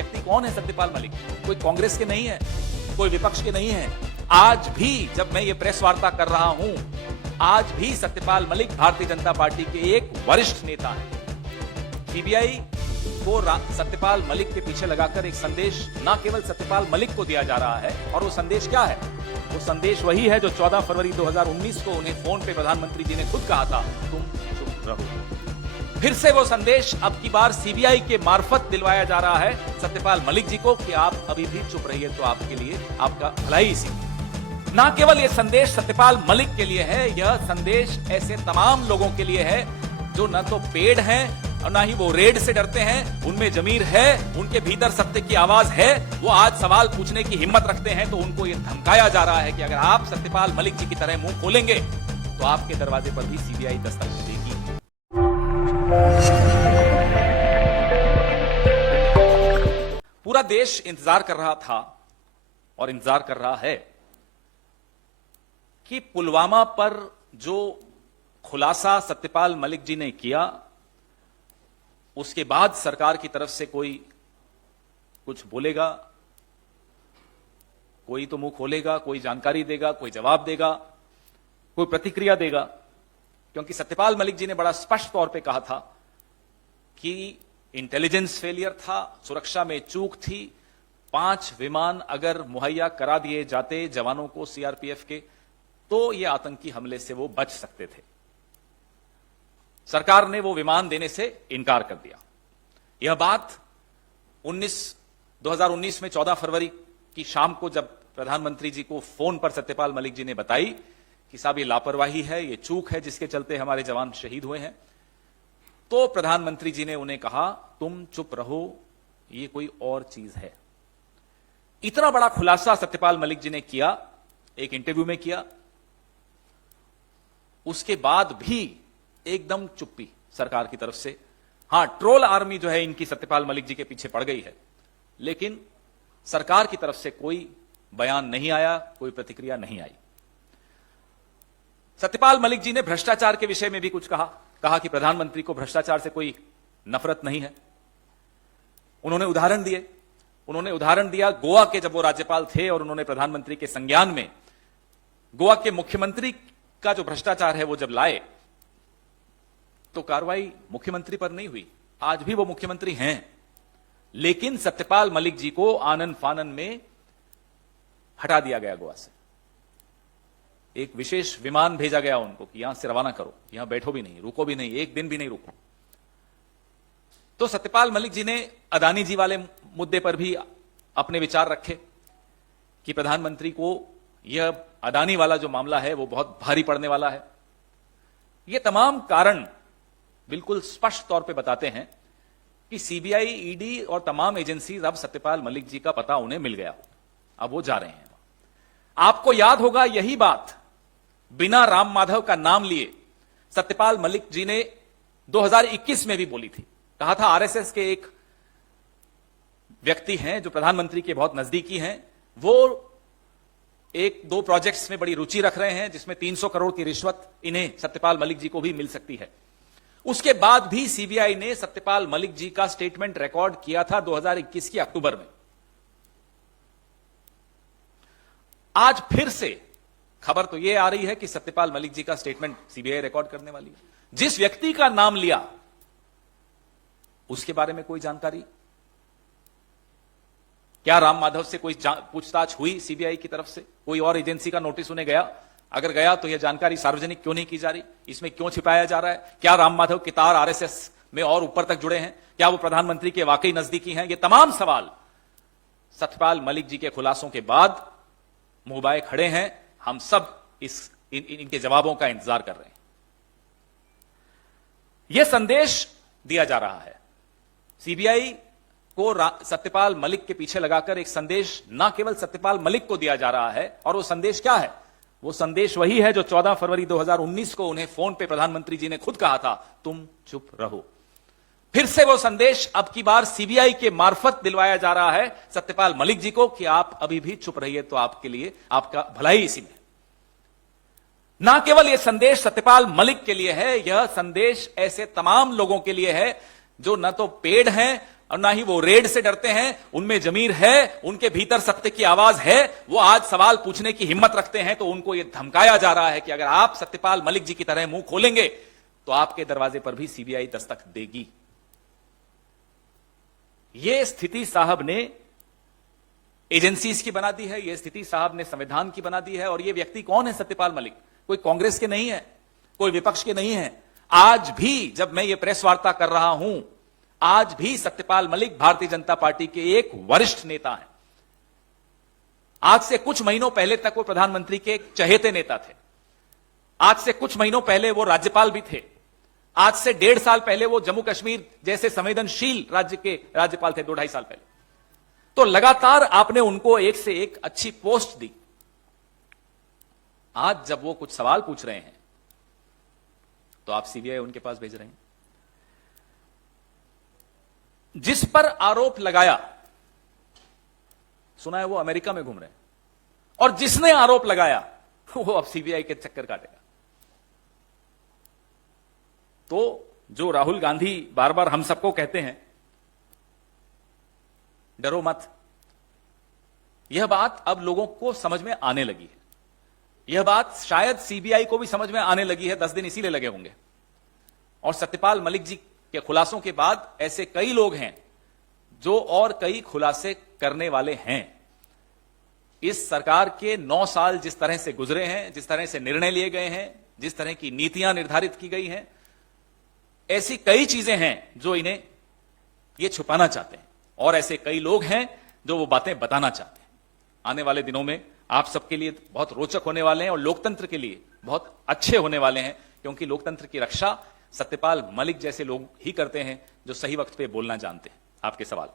व्यक्ति कौन है सत्यपाल मलिक? कोई कांग्रेस के नहीं है, कोई विपक्ष के नहीं है। आज भी जब मैं ये प्रेस वार्ता कर रहा हूं, आज भी सत्यपाल मलिक भारतीय जनता पार्टी के एक वरिष्ठ नेता हैं। सीबीआई को सत्यपाल मलिक के पीछे लगाकर एक संदेश न केवल सत्यपाल मलिक को दिया जा रहा है, और वो संदेश क्या है? वो संदेश वही है जो 14 फरवरी 2019 को उन्हें फोन पे प्रधानमंत्री जी ने खुद कहा था, तुम चुप रहो। फिर से वो संदेश अब की बार सीबीआई के मार्फत दिलवाया जा रहा है सत्यपाल मलिक जी को कि आप अभी भी चुप रहिए तो आपके लिए आपका भलाई इसी। ना केवल ये संदेश सत्यपाल मलिक के लिए है, यह संदेश ऐसे तमाम लोगों के लिए है जो न तो पेड़ हैं और ना ही वो रेड से डरते हैं, उनमें जमीर है, उनके भीतर सत्य की आवाज है। वो आज सवाल पूछने की हिम्मत रखते हैं, तो उनको ये धमकाया जा रहा है कि अगर आप सत्यपाल मलिक जी की तरह मुंह खोलेंगे तो आपके दरवाजे पर भी सीबीआई दस्तक देगी। पूरा देश इंतजार कर रहा था और इंतजार कर रहा है कि पुलवामा पर जो खुलासा सत्यपाल मलिक जी ने किया, उसके बाद सरकार की तरफ से कोई कुछ बोलेगा, कोई तो मुंह खोलेगा, कोई जानकारी देगा, कोई जवाब देगा, कोई प्रतिक्रिया देगा। क्योंकि सत्यपाल मलिक जी ने बड़ा स्पष्ट तौर पे कहा था कि इंटेलिजेंस फेलियर था, सुरक्षा में चूक थी। 5 विमान अगर मुहैया करा दिए जाते जवानों को सीआरपीएफ के, तो ये आतंकी हमले से वो बच सकते थे। सरकार ने वो विमान देने से इनकार कर दिया। यह बात 2019 में 14 फरवरी की शाम को जब प्रधानमंत्री जी को फोन पर सत्यपाल मलिक जी ने बताई कि साहब ये लापरवाही है, ये चूक है जिसके चलते हमारे जवान शहीद हुए हैं, तो प्रधानमंत्री जी ने उन्हें कहा तुम चुप रहो, ये कोई और चीज है। इतना बड़ा खुलासा सत्यपाल मलिक जी ने किया, एक इंटरव्यू में किया। उसके बाद भी एकदम चुप्पी सरकार की तरफ से। हां, ट्रोल आर्मी जो है इनकी सत्यपाल मलिक जी के पीछे पड़ गई है, लेकिन सरकार की तरफ से कोई बयान नहीं आया, कोई प्रतिक्रिया नहीं आई। सत्यपाल मलिक जी ने भ्रष्टाचार के विषय में भी कुछ कहा कि प्रधानमंत्री को भ्रष्टाचार से कोई नफरत नहीं है। उन्होंने उदाहरण दिया गोवा के, जब वो राज्यपाल थे और उन्होंने प्रधानमंत्री के संज्ञान में गोवा के मुख्यमंत्री का जो भ्रष्टाचार है वो जब लाए, तो कार्रवाई मुख्यमंत्री पर नहीं हुई। आज भी वो मुख्यमंत्री हैं, लेकिन सत्यपाल मलिक जी को आनन फानन में हटा दिया गया गोवा से। एक विशेष विमान भेजा गया उनको कि यहां से रवाना करो, यहां बैठो भी नहीं, रुको भी नहीं, एक दिन भी नहीं रुको। तो सत्यपाल मलिक जी ने अदानी जी वाले मुद्दे पर भी अपने विचार रखे कि प्रधानमंत्री को यह अदानी वाला जो मामला है वो बहुत भारी पड़ने वाला है। ये तमाम कारण बिल्कुल स्पष्ट तौर पे बताते हैं कि सीबीआई, ईडी और तमाम एजेंसीज अब सत्यपाल मलिक जी का पता उन्हें मिल गया, अब वो जा रहे हैं। आपको याद होगा यही बात बिना राम माधव का नाम लिए सत्यपाल मलिक जी ने 2021 में भी बोली थी। कहा था आरएसएस के एक व्यक्ति हैं जो प्रधानमंत्री के बहुत नजदीकी हैं, वो 1-2 प्रोजेक्ट्स में बड़ी रुचि रख रहे हैं जिसमें 300 करोड़ की रिश्वत इन्हें सत्यपाल मलिक जी को भी मिल सकती है। उसके बाद भी सीबीआई ने सत्यपाल मलिक जी का स्टेटमेंट रिकॉर्ड किया था 2021 की अक्टूबर में। आज फिर से खबर तो यह आ रही है कि सत्यपाल मलिक जी का स्टेटमेंट सीबीआई रिकॉर्ड करने वाली है। जिस व्यक्ति का नाम लिया उसके बारे में कोई जानकारी? क्या राम माधव से कोई पूछताछ हुई सीबीआई की तरफ से? कोई और एजेंसी का नोटिस उन्हें गया? अगर गया तो यह जानकारी सार्वजनिक क्यों नहीं की जा रही? इसमें क्यों छिपाया जा रहा है? क्या राम माधव के तार आरएसएस में और ऊपर तक जुड़े हैं? क्या वो प्रधानमंत्री के वाकई नजदीकी हैं? ये तमाम सवाल सत्यपाल मलिक जी के खुलासों के बाद मुंह बाए खड़े हैं। हम सब इनके जवाबों का इंतजार कर रहे हैं। यह संदेश दिया जा रहा है सीबीआई को सत्यपाल मलिक के पीछे लगाकर एक संदेश न केवल सत्यपाल मलिक को दिया जा रहा है, और वो संदेश क्या है? वो संदेश वही है जो 14 फरवरी 2019 को उन्हें फोन पे प्रधानमंत्री जी ने खुद कहा था, तुम चुप रहो। फिर से वो संदेश अब की बार सीबीआई के मार्फत दिलवाया जा रहा है सत्यपाल मलिक जी को कि आप अभी भी चुप रहिए तो आपके लिए आपका भलाई इसी में। ना केवल यह संदेश सत्यपाल मलिक के लिए है, यह संदेश ऐसे तमाम लोगों के लिए है जो न तो पेड़ हैं, और ना ही वो रेड से डरते हैं। उनमें जमीर है, उनके भीतर सत्य की आवाज है। वो आज सवाल पूछने की हिम्मत रखते हैं तो उनको यह धमकाया जा रहा है कि अगर आप सत्यपाल मलिक जी की तरह मुंह खोलेंगे तो आपके दरवाजे पर भी सीबीआई दस्तक देगी। यह स्थिति साहब ने एजेंसीज की बना दी है, यह स्थिति साहब ने संविधान की बना दी है। और यह व्यक्ति कौन है? सत्यपाल मलिक कोई कांग्रेस के नहीं है, कोई विपक्ष के नहीं है। आज भी जब मैं ये प्रेस वार्ता कर रहा हूं, आज भी सत्यपाल मलिक भारतीय जनता पार्टी के एक वरिष्ठ नेता हैं। आज से कुछ महीनों पहले तक वो प्रधानमंत्री के चहेते नेता थे। आज से कुछ महीनों पहले वो राज्यपाल भी थे। आज से 1.5 साल पहले वो जम्मू कश्मीर जैसे संवेदनशील राज्य के राज्यपाल थे, 2-2.5 साल पहले। तो लगातार आपने उनको एक से एक अच्छी पोस्ट दी। आज जब वो कुछ सवाल पूछ रहे हैं तो आप सीबीआई उनके पास भेज रहे हैं। जिस पर आरोप लगाया, सुना है वो अमेरिका में घूम रहे हैं, और जिसने आरोप लगाया वो अब सीबीआई के चक्कर काटेगा। तो जो राहुल गांधी बार बार हम सबको कहते हैं डरो मत, यह बात अब लोगों को समझ में आने लगी है। यह बात शायद सीबीआई को भी समझ में आने लगी है। 10 दिन इसीलिए लगे होंगे। और सत्यपाल मलिक जी के खुलासों के बाद ऐसे कई लोग हैं जो और कई खुलासे करने वाले हैं। इस सरकार के 9 साल जिस तरह से गुजरे हैं, जिस तरह से निर्णय लिए गए हैं, जिस तरह की नीतियां निर्धारित की गई हैं, ऐसी कई चीजें हैं जो इन्हें ये छुपाना चाहते हैं। और ऐसे कई लोग हैं जो वो बातें बताना चाहते हैं। आने वाले दिनों में आप सबके लिए बहुत रोचक होने वाले हैं और लोकतंत्र के लिए बहुत अच्छे होने वाले हैं, क्योंकि लोकतंत्र की रक्षा सत्यपाल मलिक जैसे लोग ही करते हैं जो सही वक्त पे बोलना जानते हैं। आपके सवाल।